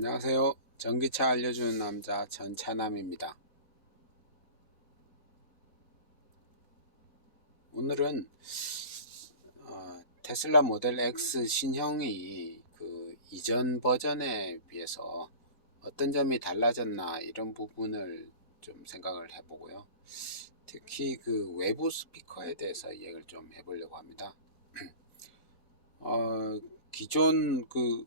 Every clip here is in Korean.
안녕하세요. 전기차 알려주는 남자 전차남입니다. 오늘은 테슬라 모델 X 신형이 그 이전 버전에 비해서 어떤 점이 달라졌나 이런 부분을 좀 생각을 해보고요. 특히 그 외부 스피커에 대해서 이야기를 좀 해보려고 합니다. 기존 그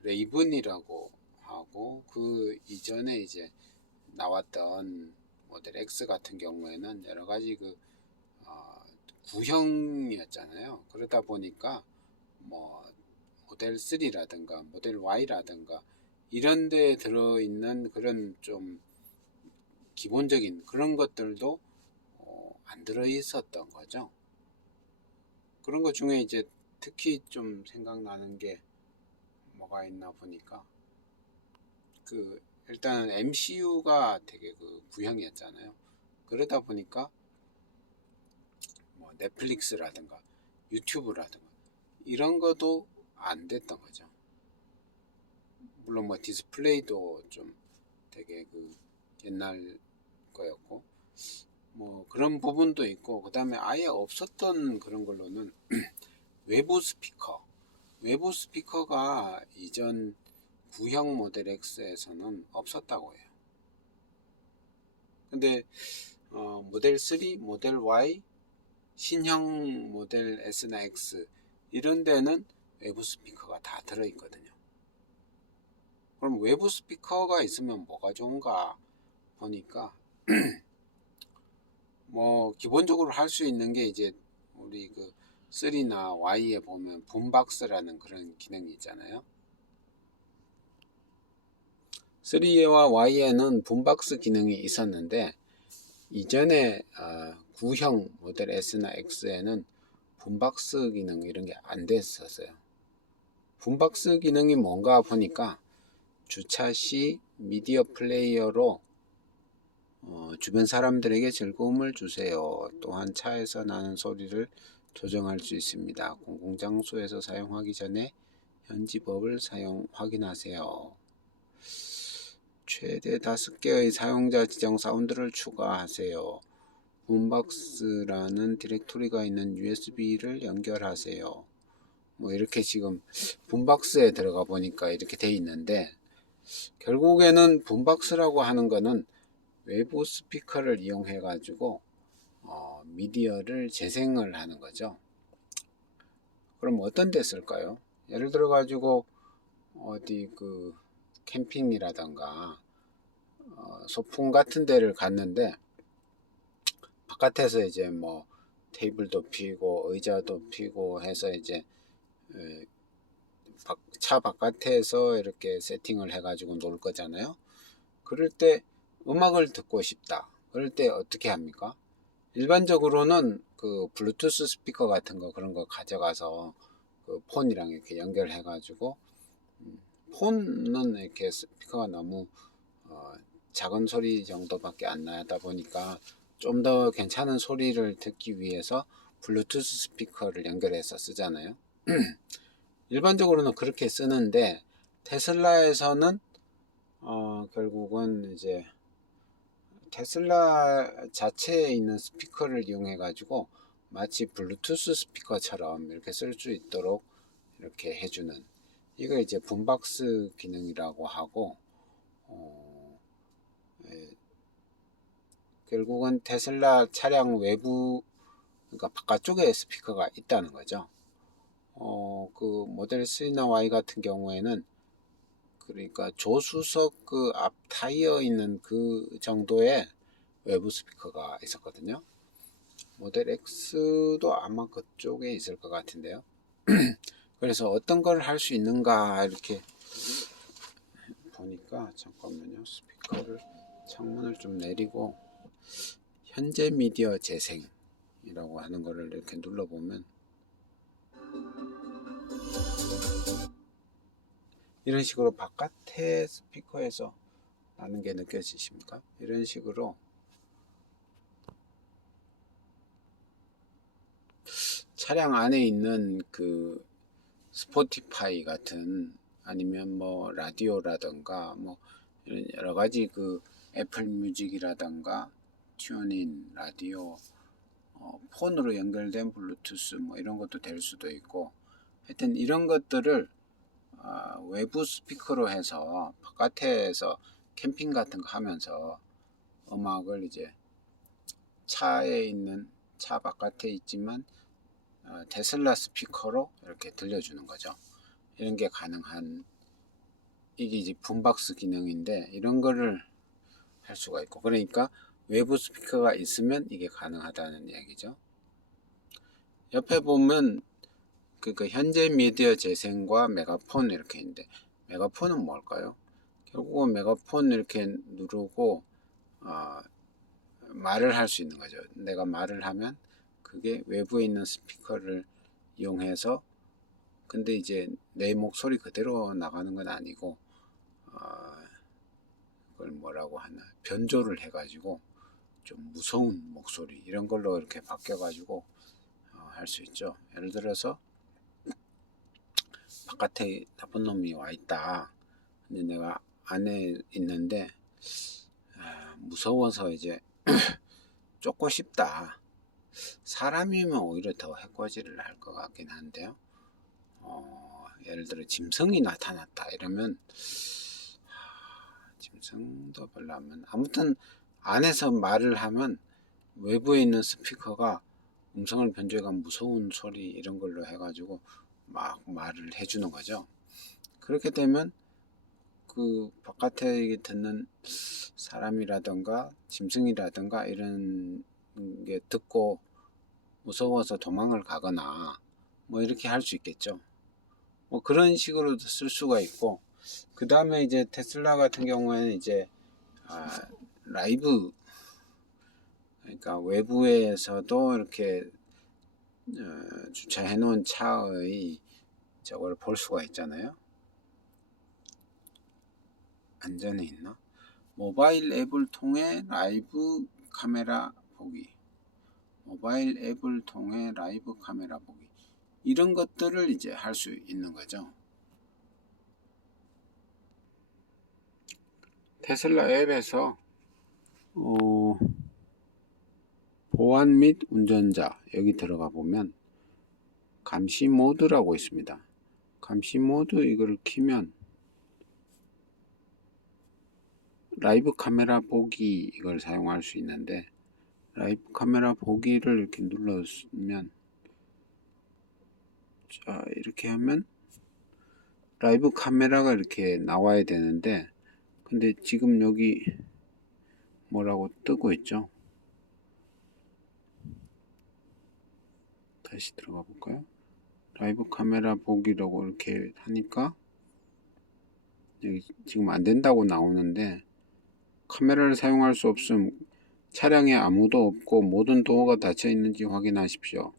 레이븐이라고 하고 그 이전에 이제 나왔던 모델 X 같은 경우에는 여러 가지 그 구형이었잖아요. 그러다 보니까 뭐 모델 3라든가 모델 Y라든가 이런 데 들어있는 그런 좀 기본적인 그런 것들도 안 들어 있었던 거죠. 그런 것 중에 이제 특히 좀 생각나는 게 뭐가 있나 보니까 그 일단 MCU가 되게 그 구형이었잖아요. 그러다 보니까 뭐 넷플릭스라든가 유튜브라든가 이런 것도 안 됐던 거죠. 물론 뭐 디스플레이도 좀 되게 그 옛날 거였고 뭐 그런 부분도 있고, 그 다음에 아예 없었던 그런 걸로는 외부 스피커 외부 스피커가 이전 구형 모델 X에서는 없었다고 해요. 근데 모델 3, 모델 Y, 신형 모델 S나 X 이런 데는 외부 스피커가 다 들어있거든요. 그럼 외부 스피커가 있으면 뭐가 좋은가 보니까 뭐 기본적으로 할 수 있는 게 이제 우리 그 3나 Y에 보면 붐박스라는 그런 기능이 있잖아요. 3와 Y에는 붐박스 기능이 있었는데 이전에 구형 모델 S나 X에는 붐박스 기능 이런 게 안 됐었어요. 붐박스 기능이 뭔가 보니까 주차 시 미디어 플레이어로 주변 사람들에게 즐거움을 주세요. 또한 차에서 나는 소리를 조정할 수 있습니다. 공공장소에서 사용하기 전에 현지 법을 확인하세요. 최대 5개의 사용자 지정 사운드를 추가하세요. 붐박스라는 디렉토리가 있는 USB를 연결하세요. 뭐 이렇게 지금 붐박스에 들어가 보니까 이렇게 돼 있는데, 결국에는 붐박스라고 하는 거는 외부 스피커를 이용해 가지고 미디어를 재생을 하는 거죠. 그럼 어떤 데 쓸까요? 예를 들어 가지고 어디 그 캠핑이라던가 소풍 같은 데를 갔는데 바깥에서 이제 뭐 테이블도 피고 의자도 피고 해서 이제 차 바깥에서 이렇게 세팅을 해 가지고 놀 거잖아요. 그럴 때 음악을 듣고 싶다. 그럴 때 어떻게 합니까? 일반적으로는 그 블루투스 스피커 같은 거 그런 거 가져가서 그 폰이랑 이렇게 연결해 가지고 폰은 이렇게 스피커가 너무 작은 소리 정도밖에 안 나다 보니까 좀 더 괜찮은 소리를 듣기 위해서 블루투스 스피커를 연결해서 쓰잖아요. 일반적으로는 그렇게 쓰는데 테슬라에서는 결국은 이제 테슬라 자체에 있는 스피커를 이용해 가지고 마치 블루투스 스피커처럼 이렇게 쓸 수 있도록 이렇게 해주는, 이거 이제 붐박스 기능이라고 하고 예, 결국은 테슬라 차량 외부, 그러니까 바깥쪽에 스피커가 있다는 거죠. 그 모델 3나 Y 같은 경우에는 그러니까 조수석 그 앞 타이어 있는 그 정도의 외부 스피커가 있었거든요. 모델 X도 아마 그쪽에 있을 것 같은데요. 그래서 어떤 걸 할 수 있는가 이렇게 보니까, 잠깐만요. 스피커를 창문을 좀 내리고 현재 미디어 재생이라고 하는 거를 이렇게 눌러보면 이런 식으로 바깥에 스피커에서 나는 게 느껴지십니까? 이런 식으로 차량 안에 있는 그 스포티파이 같은 아니면 뭐 라디오라든가 뭐 여러 가지 그 애플 뮤직이라든가 튜닝 라디오, 폰으로 연결된 블루투스 뭐 이런 것도 될 수도 있고, 하여튼 이런 것들을 외부 스피커로 해서 바깥에서 캠핑 같은 거 하면서 음악을 이제 차에 있는, 차 바깥에 있지만 테슬라 스피커로 이렇게 들려주는 거죠. 이런 게 가능한, 이게 이제 붐박스 기능인데 이런 거를 할 수가 있고, 그러니까 외부 스피커가 있으면 이게 가능하다는 얘기죠. 옆에 보면 그 현재 미디어 재생과 메가폰 이렇게 있는데, 메가폰은 뭘까요? 결국은 메가폰 이렇게 누르고 말을 할 수 있는 거죠. 내가 말을 하면 그게 외부에 있는 스피커를 이용해서, 근데 이제 내 목소리 그대로 나가는 건 아니고 그걸 뭐라고 하나, 변조를 해가지고 좀 무서운 목소리 이런 걸로 이렇게 바뀌어가지고 할 수 있죠. 예를 들어서 바깥에 나쁜 놈이 와 있다. 근데 내가 안에 있는데 무서워서 이제 쫓고 싶다. 사람이면 오히려 더 해코지를 할 것 같긴 한데요. 예를 들어 짐승이 나타났다 이러면 짐승도 별로 하면, 아무튼 안에서 말을 하면 외부에 있는 스피커가 음성을 변조해가 무서운 소리 이런 걸로 해가지고 막 말을 해주는 거죠. 그렇게 되면 그 바깥에 듣는 사람이라든가 짐승이라든가 이런 게 듣고 무서워서 도망을 가거나 뭐 이렇게 할 수 있겠죠. 뭐 그런 식으로 쓸 수가 있고, 그 다음에 이제 테슬라 같은 경우에는 이제 라이브, 그러니까 외부에서도 이렇게 주차해 놓은 차의 저걸 볼 수가 있잖아요. 안전에 있나? 모바일 앱을 통해 라이브 카메라 보기, 모바일 앱을 통해 라이브 카메라 보기, 이런 것들을 이제 할 수 있는 거죠. 테슬라 앱에서 보안 및 운전자 여기 들어가 보면 감시 모드라고 있습니다. 감시 모드 이걸 키면 라이브 카메라 보기 이걸 사용할 수 있는데, 라이브 카메라 보기를 이렇게 눌러주면, 자 이렇게 하면 라이브 카메라가 이렇게 나와야 되는데, 근데 지금 여기 뭐라고 뜨고 있죠. 다시 들어가 볼까요? 라이브 카메라 보기라고 이렇게 하니까 여기 지금 안 된다고 나오는데, 카메라를 사용할 수 없음, 차량에 아무도 없고 모든 도어가 닫혀 있는지 확인하십시오.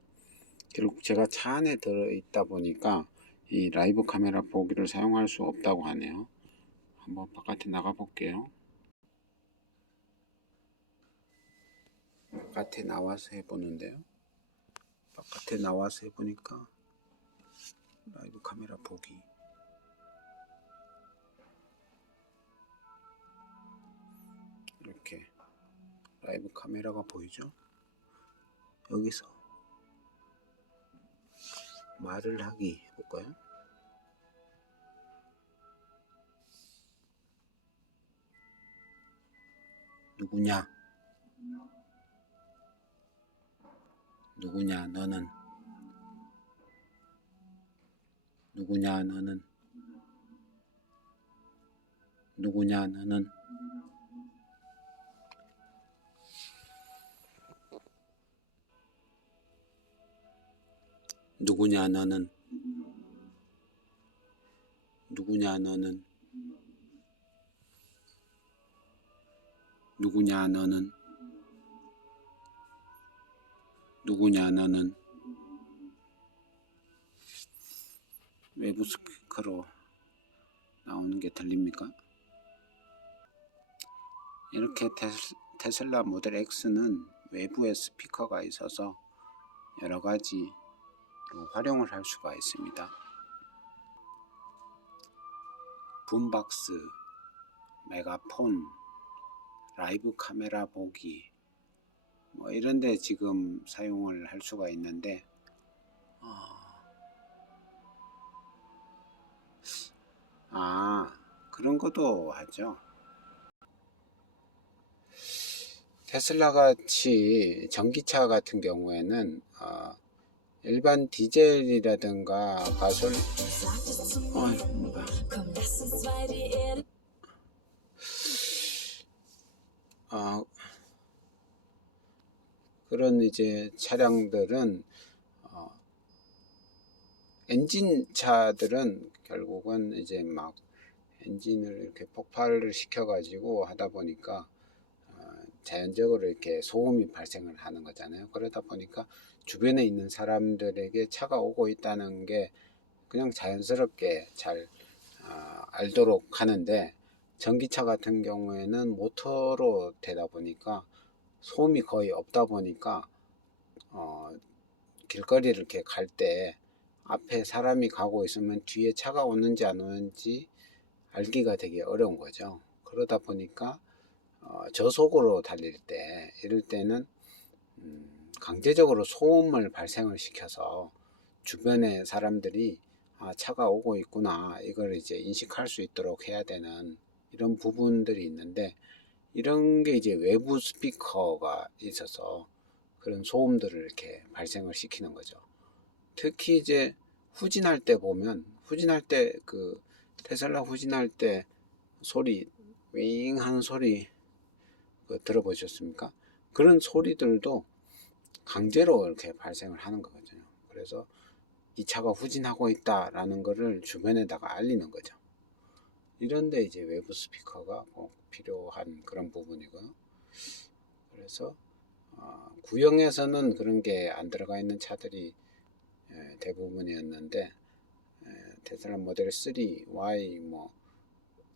결국 제가 차 안에 들어있다 보니까 이 라이브 카메라 보기를 사용할 수 없다고 하네요. 한번 바깥에 나가 볼게요. 바깥에 나와서 해보는데요. 바깥에 나와서 해보니까 라이브 카메라 보기, 이렇게 라이브 카메라가 보이죠. 여기서 말을 하기 해볼까요? 누구냐? 누구냐 너는? 누구냐 너는? 누구냐 너는? 누구냐 너는? 누구냐 너는? 누구냐 너는? 누구냐 너는? 외부 스피커로 나오는 게 들립니까? 이렇게 테슬라 모델 X는 외부에 스피커가 있어서 여러 가지로 활용을 할 수가 있습니다. 붐박스, 메가폰, 라이브 카메라 보기 뭐 이런데 지금 사용을 할 수가 있는데 그런 것도 하죠. 테슬라 같이 전기차 같은 경우에는 일반 디젤이라든가 가솔린 그런 이제 차량들은 엔진 차들은 결국은 이제 막 엔진을 이렇게 폭발을 시켜 가지고 하다 보니까 자연적으로 이렇게 소음이 발생을 하는 거잖아요. 그러다 보니까 주변에 있는 사람들에게 차가 오고 있다는 게 그냥 자연스럽게 잘 알도록 하는데, 전기차 같은 경우에는 모터로 되다 보니까 소음이 거의 없다 보니까 길거리를 이렇게 갈 때 앞에 사람이 가고 있으면 뒤에 차가 오는지 안 오는지 알기가 되게 어려운 거죠. 그러다 보니까 저속으로 달릴 때, 이럴 때는 강제적으로 소음을 발생을 시켜서 주변의 사람들이 차가 오고 있구나, 이걸 이제 인식할 수 있도록 해야 되는 이런 부분들이 있는데, 이런 게 이제 외부 스피커가 있어서 그런 소음들을 이렇게 발생을 시키는 거죠. 특히 이제 후진할 때 보면, 후진할 때 그 테슬라 후진할 때 소리, 윙 하는 소리 들어보셨습니까? 그런 소리들도 강제로 이렇게 발생을 하는 거거든요. 그래서 이 차가 후진하고 있다라는 것을 주변에다가 알리는 거죠. 이런데 이제 외부 스피커가 꼭 필요한 그런 부분이고요. 그래서 구형에서는 그런 게 안 들어가 있는 차들이 대부분이었는데, 테슬라 모델 3, Y 뭐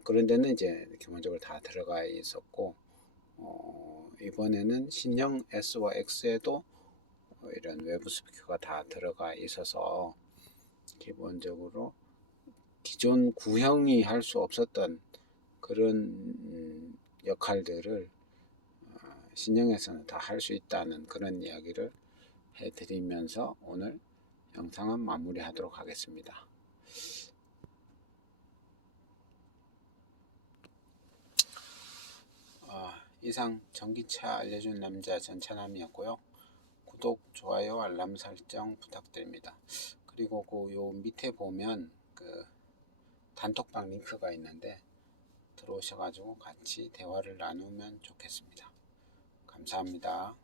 그런 데는 이제 기본적으로 다 들어가 있었고, 이번에는 신형 S와 X에도 이런 외부 스피커가 다 들어가 있어서 기본적으로 기존 구형이 할 수 없었던 그런 역할들을 신형에서는 다 할 수 있다는 그런 이야기를 해드리면서 오늘 영상은 마무리하도록 하겠습니다. 이상 전기차 알려준 남자 전차남이었고요. 구독, 좋아요, 알람 설정 부탁드립니다. 그리고 그 요 밑에 보면 그 단톡방 링크가 있는데 들어오셔가지고 같이 대화를 나누면 좋겠습니다. 감사합니다.